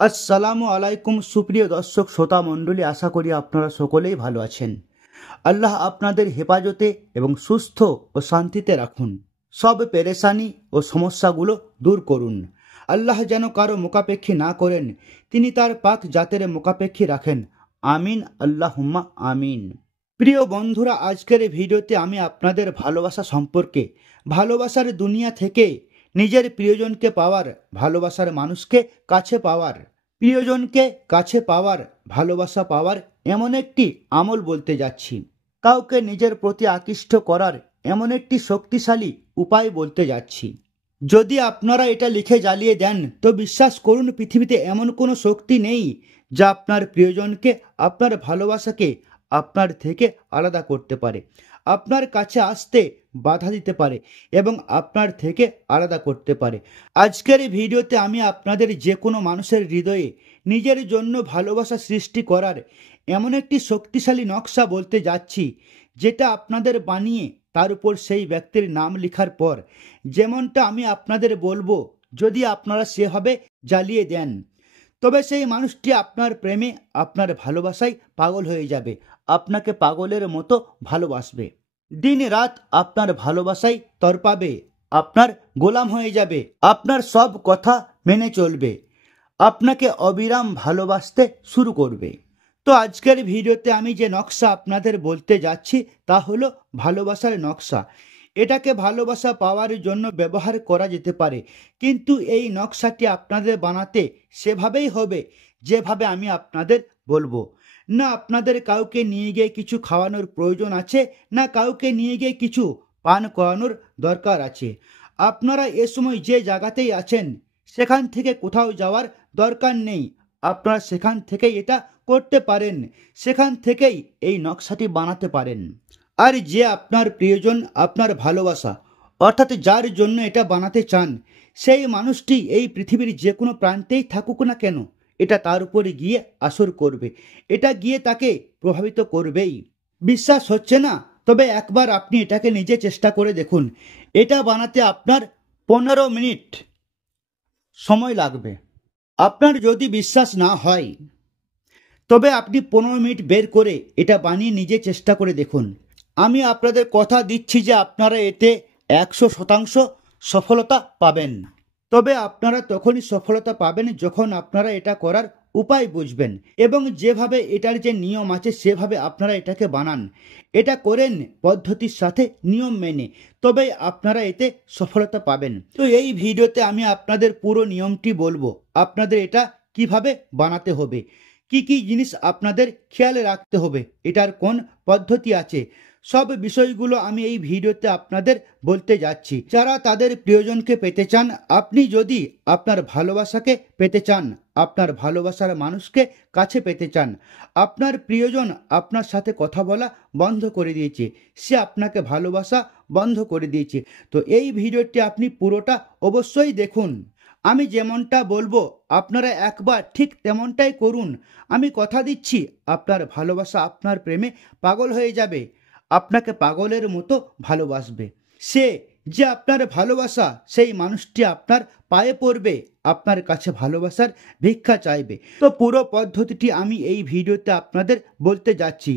আসসালামু আলাইকুম সুপ্রিয় দর্শক শ্রোতা মণ্ডলী, আশা করি আপনারা সকলেই ভালো আছেন। আল্লাহ আপনাদের হেফাজতে এবং সুস্থ ও শান্তিতে রাখুন। সব পেরেশানি ও সমস্যাগুলো দূর করুন। আল্লাহ যেন কারো মোকাপেক্ষী না করেন, তিনি তার পাক জাতের মোকাপেক্ষী রাখেন। আমিন আল্লাহুম্মা আমিন। প্রিয় বন্ধুরা, আজকের এই ভিডিওতে আমি আপনাদের ভালোবাসা সম্পর্কে, ভালোবাসার দুনিয়া থেকে নিজের প্রিয়জনকে পাওয়ার, ভালোবাসার মানুষকে কাছে পাওয়ার, প্রিয়জনকে কাছে পাওয়ার, ভালোবাসা পাওয়ার এমন একটি আমল বলতে যাচ্ছি। কাউকে নিজের প্রতি আকৃষ্ট করার এমন একটি শক্তিশালী উপায় বলতে যাচ্ছি। যদি আপনারা এটা লিখে জ্বালিয়ে দেন তো বিশ্বাস করুন, পৃথিবীতে এমন কোনো শক্তি নেই যা আপনার প্রিয়জনকে, আপনার ভালোবাসাকে আপনার থেকে আলাদা করতে পারে, আপনার কাছে আসতে বাধা দিতে পারে এবং আপনার থেকে আলাদা করতে পারে। আজকের এই ভিডিওতে আমি আপনাদের যে কোনো মানুষের হৃদয়ে নিজের জন্য ভালোবাসা সৃষ্টি করার এমন একটি শক্তিশালী নকশা বলতে যাচ্ছি, যেটা আপনাদের বানিয়ে তার উপর সেই ব্যক্তির নাম লেখার পর যেমনটা আমি আপনাদের বলবো, যদি আপনারা সেভাবে জ্বালিয়ে দেন, তবে সেই মানুষটি আপনার প্রেমে, আপনার ভালোবাসায় পাগল হয়ে যাবে, আপনাকে পাগলের মতো ভালোবাসবে, দিন রাত আপনার ভালোবাসায় তড়পাবে, আপনার গোলাম হয়ে যাবে, আপনার সব কথা মেনে চলবে, আপনাকে অবিরাম ভালোবাসতে শুরু করবে। তো আজকের ভিডিওতে আমি যে নকশা আপনাদের বলতে যাচ্ছি তা হলো ভালোবাসার নকশা। এটাকে ভালোবাসা পাওয়ার জন্য ব্যবহার করা যেতে পারে, কিন্তু এই নকশাটি আপনাদের বানাতে সেভাবেই হবে যেভাবে আমি আপনাদের বলবো। না আপনাদের কাউকে নিয়ে গিয়ে কিছু খাওয়ানোর প্রয়োজন আছে, না কাউকে নিয়ে গিয়ে কিছু পান করানোর দরকার আছে। আপনারা এ সময় যে জায়গাতেই আছেন সেখান থেকে কোথাও যাওয়ার দরকার নেই, আপনারা সেখান থেকেই এটা করতে পারেন, সেখান থেকেই এই নকশাটি বানাতে পারেন। আর যে আপনার প্রিয়জন, আপনার ভালোবাসা, অর্থাৎ যার জন্য এটা বানাতে চান, সেই মানুষটি এই পৃথিবীর যে কোনো প্রান্তেই থাকুক না কেন, এটা তার উপরে গিয়ে আসর করবে, এটা গিয়ে তাকে প্রভাবিত করবেই। বিশ্বাস হচ্ছে না? তবে একবার আপনি এটাকে নিজে চেষ্টা করে দেখুন। এটা বানাতে আপনার 15 মিনিট সময় লাগবে। আপনার যদি বিশ্বাস না হয় তবে আপনি 15 মিনিট বের করে এটা বানিয়ে নিজে চেষ্টা করে দেখুন। আমি আপনাদের কথা দিচ্ছি যে আপনারা এতে 100% সফলতা পাবেন। তবে আপনারা তখনই সফলতা পাবেন যখন আপনারা এটা করার উপায় বুঝবেন এবং যেভাবে এটার যে নিয়ম আছে সেভাবে আপনারা এটাকে বানান। এটা করেন পদ্ধতির সাথে, নিয়ম মেনে, তবে আপনারা এতে সফলতা পাবেন। তো এই ভিডিওতে আমি আপনাদের পুরো নিয়মটি বলবো, আপনাদের এটা কিভাবে বানাতে হবে, কি কি জিনিস আপনাদের খেয়ালে রাখতে হবে, এটার কোন পদ্ধতি আছে, সব বিষয়গুলো আমি এই ভিডিওতে আপনাদের বলতে যাচ্ছি। যারা তাদের প্রিয়জনকে পেতে চান, আপনি যদি আপনার ভালোবাসাকে পেতে চান, আপনার ভালোবাসার মানুষকে কাছে পেতে চান, আপনার প্রিয়জন আপনার সাথে কথা বলা বন্ধ করে দিয়েছে, সে আপনাকে ভালোবাসা বন্ধ করে দিয়েছে, তো এই ভিডিওটি আপনি পুরোটা অবশ্যই দেখুন। আমি যেমনটা বলবো আপনারা একবার ঠিক তেমনটাই করুন। আমি কথা দিচ্ছি আপনার ভালোবাসা আপনার প্রেমে পাগল হয়ে যাবে, আপনাকে পাগলের মতো ভালোবাসবে। সে যে আপনার ভালোবাসা, সেই মানুষটি আপনার পায়ে পড়বে, আপনার কাছে ভালোবাসার ভিক্ষা চাইবে। তো পুরো পদ্ধতিটি আমি এই ভিডিওতে আপনাদের বলতে যাচ্ছি।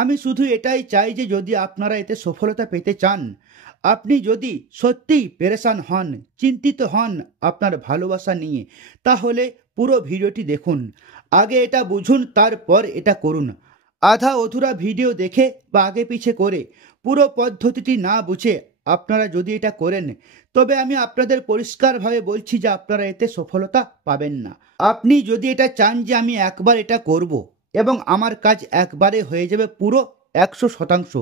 আমি শুধু এটাই চাই যে যদি আপনারা এতে সফলতা পেতে চান, আপনি যদি সত্যিই পেরেশান হন, চিন্তিত হন আপনার ভালোবাসা নিয়ে, তাহলে পুরো ভিডিওটি দেখুন, আগে এটা বুঝুন, তারপর এটা করুন। আধা অধুরা ভিডিও দেখে বা আগে পিছে করে পুরো পদ্ধতিটি না বুঝে আপনারা যদি এটা করেন, তবে আমি আপনাদের পরিষ্কারভাবে বলছি যে আপনারা এতে সফলতা পাবেন না। আপনি যদি এটা চান যে আমি একবার এটা করব এবং আমার কাজ একবারে হয়ে যাবে পুরো 100%,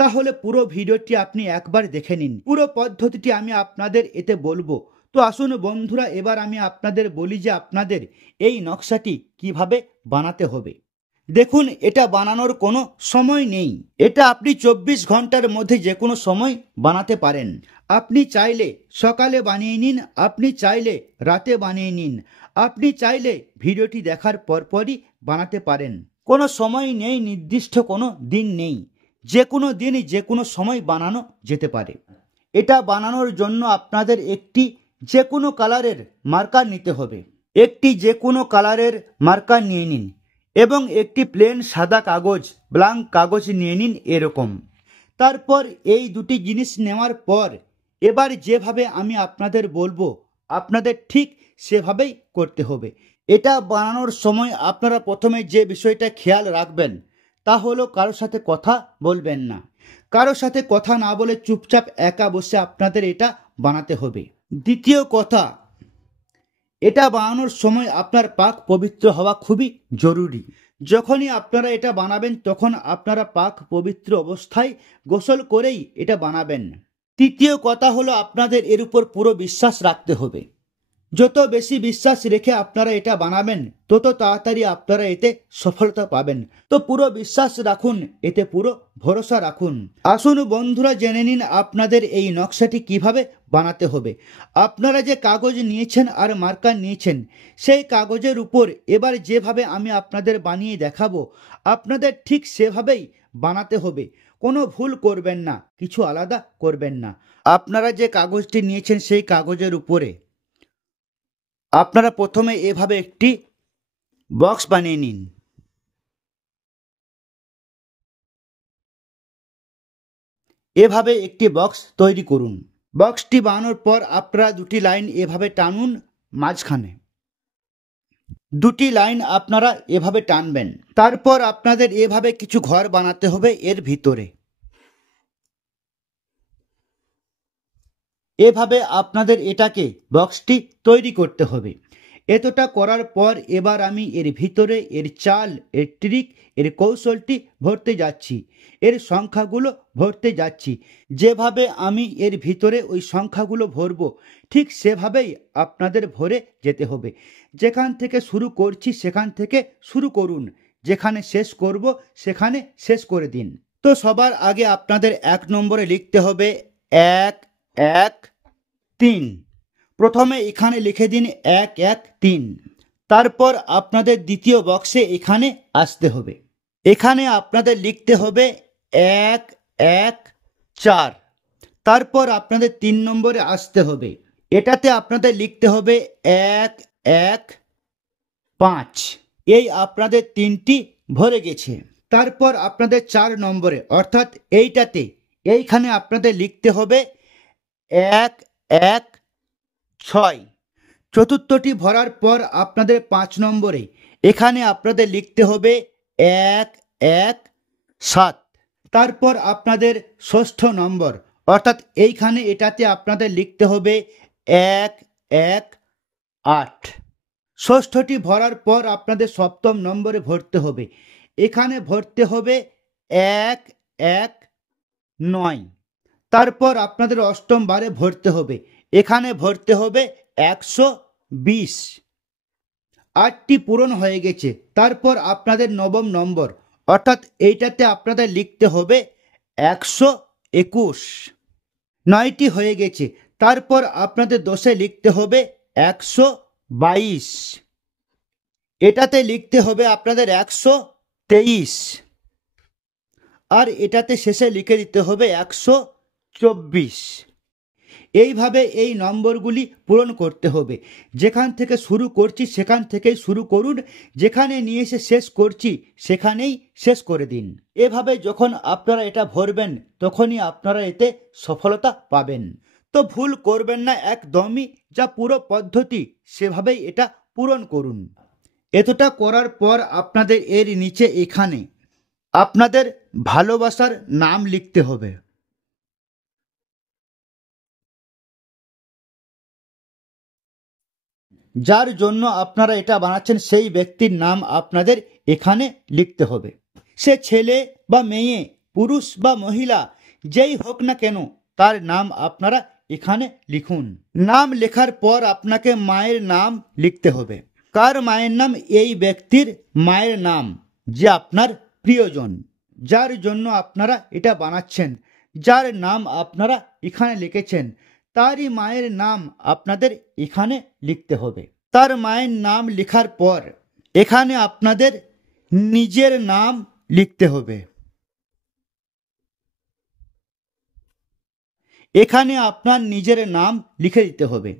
তাহলে পুরো ভিডিওটি আপনি একবার দেখে নিন। পুরো পদ্ধতিটি আমি আপনাদের এতে বলবো। তো আসুন বন্ধুরা, এবার আমি আপনাদের বলি যে আপনাদের এই নকশাটি কিভাবে বানাতে হবে। দেখুন, এটা বানানোর কোনো সময় নেই, এটা আপনি 24 ঘন্টার মধ্যে যে কোনো সময় বানাতে পারেন। আপনি চাইলে সকালে বানিয়ে নিন, আপনি চাইলে রাতে বানিয়ে নিন, আপনি চাইলে ভিডিওটি দেখার পরপরই বানাতে পারেন। কোনো সময় নেই, নির্দিষ্ট কোনো দিন নেই, যে কোনো দিন যে কোনো সময় বানানো যেতে পারে। এটা বানানোর জন্য আপনাদের একটি যে কোনো কালারের মার্কার নিতে হবে। একটি যে কোনো কালারের মার্কার নিয়ে নিন এবং একটি প্লেন সাদা কাগজ, ব্ল্যাঙ্ক কাগজ নিয়ে নিন এরকম। তারপর এই দুটি জিনিস নেওয়ার পর এবার যেভাবে আমি আপনাদের বলবো আপনাদের ঠিক সেভাবেই করতে হবে। এটা বানানোর সময় আপনারা প্রথমে যে বিষয়টা খেয়াল রাখবেন তা হলো কারোর সাথে কথা বলবেন না। কারোর সাথে কথা না বলে চুপচাপ একা বসে আপনাদের এটা বানাতে হবে। দ্বিতীয় কথা, এটা বানানোর সময় আপনার পাক পবিত্র হওয়া খুবই জরুরি। যখনই আপনারা এটা বানাবেন তখন আপনারা পাক পবিত্র অবস্থায় গোসল করেই এটা বানাবেন। তৃতীয় কথা হলো আপনাদের এর উপর পুরো বিশ্বাস রাখতে হবে। যত বেশি বিশ্বাস রেখে আপনারা এটা বানাবেন তত তাড়াতাড়ি আপনারা এতে সফলতা পাবেন। তো পুরো বিশ্বাস রাখুন, এতে পুরো ভরসা রাখুন। আসুন বন্ধুরা, জেনে নিন আপনাদের এই নকশাটি কিভাবে বানাতে হবে। আপনারা যে কাগজ নিয়েছেন আর মার্কার নিয়েছেন সেই কাগজের উপর এবার যেভাবে আমি আপনাদের বানিয়ে দেখাবো আপনাদের ঠিক সেভাবেই বানাতে হবে। কোনো ভুল করবেন না, কিছু আলাদা করবেন না। আপনারা যে কাগজটি নিয়েছেন সেই কাগজের উপরে আপনারা প্রথমে এভাবে একটি বক্স বানিয়ে নিন। এভাবে একটি বক্স তৈরি করুন। বক্সটি বানানোর পর আপনারা দুটি লাইন এভাবে টানুন মাঝখানে। দুটি লাইন আপনারা এভাবে টানবেন। তারপর আপনাদের এভাবে কিছু ঘর বানাতে হবে এর ভিতরে। এভাবে আপনাদের এটাকে বক্সটি তৈরি করতে হবে। এতটা করার পর এবার আমি এর ভিতরে এর চাল, এর ট্রিক, এর কৌশলটি ভরতে যাচ্ছি, এর সংখ্যাগুলো ভরতে যাচ্ছি। যেভাবে আমি এর ভিতরে ওই সংখ্যাগুলো ভরবো ঠিক সেভাবেই আপনাদের ভরে যেতে হবে। যেখান থেকে শুরু করছি সেখান থেকে শুরু করুন, যেখানে শেষ করব সেখানে শেষ করে দিন। তো সবার আগে আপনাদের 1 নম্বরে লিখতে হবে 1 1 3। প্রথমে এখানে লিখে দিন 1 1 3। তারপর আপনাদের দ্বিতীয় বক্সে এখানে আসতে হবে। এখানে আপনাদের লিখতে হবে 1 1 4। তারপর আপনাদের 3 নম্বরে আসতে হবে। এটাতে আপনাদের লিখতে হবে 1 1 5। এই আপনাদের 3টি ভরে গেছে। তারপর আপনাদের 4 নম্বরে অর্থাৎ এইখানে আপনাদের লিখতে হবে 1 1 6। চতুর্থটি ভরার পর আপনাদের 5 নম্বরে এখানে আপনাদের লিখতে হবে 1 1 7। তারপর আপনাদের ষষ্ঠ নম্বর অর্থাৎ এটাতে আপনাদের লিখতে হবে 1 1 8। ষষ্ঠটি ভরার পর আপনাদের সপ্তম নম্বরে ভরতে হবে। এখানে ভরতে হবে 1 1 9। তারপর আপনাদের অষ্টম বারে ভরতে হবে। এখানে ভরতে হবে 120। 8টি পূরণ হয়ে গেছে। তারপর আপনাদের নবম নম্বর অর্থাৎ এইটাতে আপনাদের লিখতে হবে 121। 9টি হয়ে গেছে। তারপর আপনাদের 10-এ লিখতে হবে 122। এটাতে লিখতে হবে আপনাদের 123। আর এটাতে শেষে লিখে দিতে হবে 124। এইভাবে এই নম্বরগুলি পূরণ করতে হবে। যেখান থেকে শুরু করছি সেখান থেকেই শুরু করুন, যেখানে নিয়ে এসে শেষ করছি সেখানেই শেষ করে দিন। এভাবে যখন আপনারা এটা ভরবেন তখনই আপনারা এতে সফলতা পাবেন। তো ভুল করবেন না একদমই, যা পুরো পদ্ধতি সেভাবেই এটা পূরণ করুন। এতটা করার পর আপনাদের এর নিচে এখানে আপনাদের ভালোবাসার নাম লিখতে হবে। যার জন্য আপনারা এটা বানাচ্ছেন সেই ব্যক্তির নাম আপনাদের এখানে লিখতে হবে। সে ছেলে বা মেয়ে, পুরুষ বা মহিলা, যেই হোক না কেন তার নাম আপনারা এখানে লিখুন। নাম লেখার পর আপনাকে মায়ের নাম লিখতে হবে। কার মায়ের নাম? এই ব্যক্তির মায়ের নাম, যে আপনার প্রিয়জন, যার জন্য আপনারা এটা বানাচ্ছেন, যার নাম আপনারা এখানে লিখেছেন তারই মায়ের নাম আপনাদের এখানে লিখতে হবে। তার মায়ের নাম লেখার পর এখানে আপনাদের নিজের নাম লিখতে হবে। এখানে আপনার নিজের নাম লিখে দিতে হবে।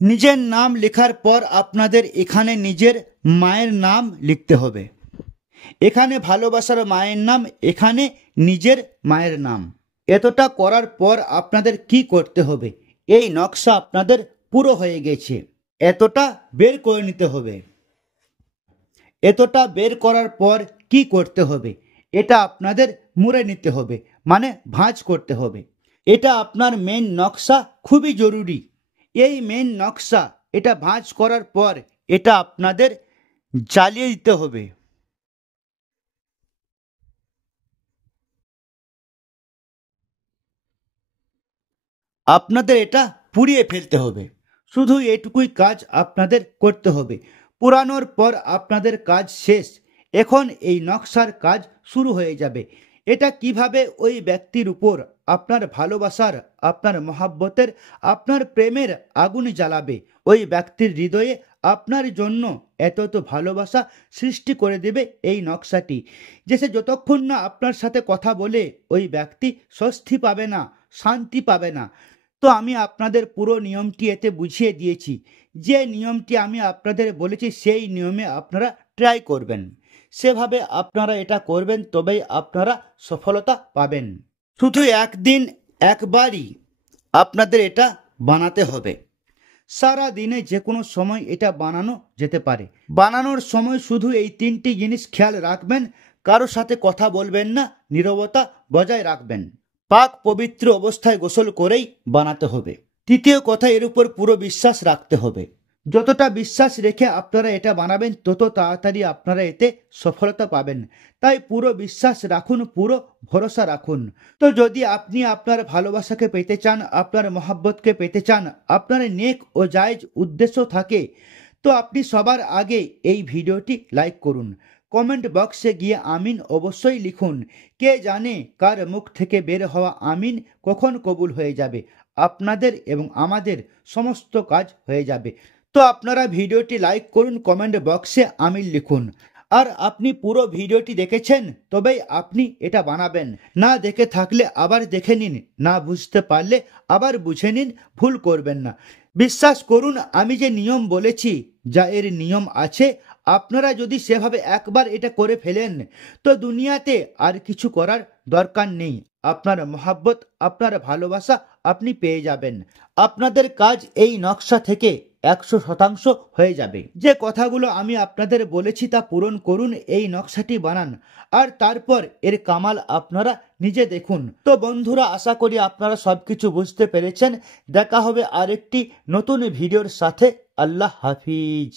নিজের নাম লেখার পর আপনাদের এখানে নিজের মায়ের নাম লিখতে হবে। এখানে ভালোবাসার মায়ের নাম, এখানে নিজের মায়ের নাম। এতটা করার পর আপনাদের কি করতে হবে? এই নকশা আপনাদের পুরো হয়ে গেছে, এতটা বের করে নিতে হবে। এতটা বের করার পর কি করতে হবে? এটা আপনাদের মুড়ে নিতে হবে, মানে ভাঁজ করতে হবে। এটা আপনার মেন নকশা, খুবই জরুরি। এই মেন নকশা, এটা ভাঁজ করার পর এটা আপনাদের জ্বালিয়ে দিতে হবে। আপনাদের এটা পুড়িয়ে ফেলতে হবে। শুধু এটুকুই কাজ আপনাদের করতে হবে। পুরানোর পর আপনাদের কাজ শেষ। এখন এই নকশার কাজ শুরু হয়ে যাবে। এটা কিভাবে ওই ব্যক্তির উপর আপনার ভালোবাসার, আপনার মহাব্বতের, আপনার প্রেমের আগুন জ্বালাবে। ওই ব্যক্তির হৃদয়ে আপনার জন্য এত ভালোবাসা সৃষ্টি করে দেবে এই নকশাটি, যে সে যতক্ষণ না আপনার সাথে কথা বলে ওই ব্যক্তি স্বস্তি পাবে না, শান্তি পাবে না। তো আমি আপনাদের পুরো নিয়মটি এতে বুঝিয়ে দিয়েছি। যে নিয়মটি আমি আপনাদের বলেছি সেই নিয়মে আপনারা ট্রাই করবেন। সেভাবে আপনারা এটা করবেন, তবেই আপনারা সফলতা পাবেন। শুধু একদিন একবারই আপনাদের এটা বানাতে হবে। সারা দিনে যে কোনো সময় এটা বানানো যেতে পারে। বানানোর সময় শুধু এই তিনটি জিনিস খেয়াল রাখবেন। কারোর সাথে কথা বলবেন না, নীরবতা বজায় রাখবেন। পাক পবিত্র অবস্থায় গোসল করেই বানাতে হবে। তৃতীয় কথা, এর উপর পুরো বিশ্বাস রাখতে হবে। যতটা বিশ্বাস রেখে আপনারা এটা বানাবেন, তত তাড়াতাড়ি আপনারা এতে সফলতা পাবেন। তাই পুরো বিশ্বাস রাখুন, পুরো ভরসা রাখুন। তো যদি আপনি আপনার ভালোবাসাকে পেতে চান, আপনার মহাব্বতকে পেতে চান, আপনার নেক ও জায়েজ উদ্দেশ্য থাকে, তো আপনি সবার আগে এই ভিডিওটি লাইক করুন। কমেন্ট বক্সে গিয়ে আমিন অবশ্যই লিখুন। কে জানে কার মুখ থেকে বের হওয়া আমিন কখন কবুল হয়ে যাবে। আপনাদের এবং আমাদের সমস্ত কাজ হয়ে যাবে। তো আপনারা ভিডিওটি লাইক করুন, কমেন্ট বক্সে আমিন লিখুন। আর আপনি পুরো ভিডিওটি দেখেছেন, তবেই আপনি এটা বানাবেন। না দেখে থাকলে আবার দেখে নিন, না বুঝতে পারলে আবার বুঝে নিন, ভুল করবেন না। বিশ্বাস করুন, আমি যে নিয়ম বলেছি, যা এর নিয়ম আছে, আপনারা যদি সেভাবে একবার এটা করে ফেলেন, তো দুনিয়াতে আর কিছু করার দরকার নেই। আপনার মহাব্বত, আপনার ভালোবাসা আপনি পেয়ে যাবেন। আপনাদের কাজ এই নকশা থেকে 100% হয়ে যাবে। যে কথাগুলো আমি আপনাদের বলেছি তা পূরণ করুন, এই নকশাটি বানান, আর তারপর এর কামাল আপনারা নিজে দেখুন। তো বন্ধুরা, আশা করি আপনারা সবকিছু বুঝতে পেরেছেন। দেখা হবে আরেকটি নতুন ভিডিওর সাথে। আল্লাহ হাফিজ।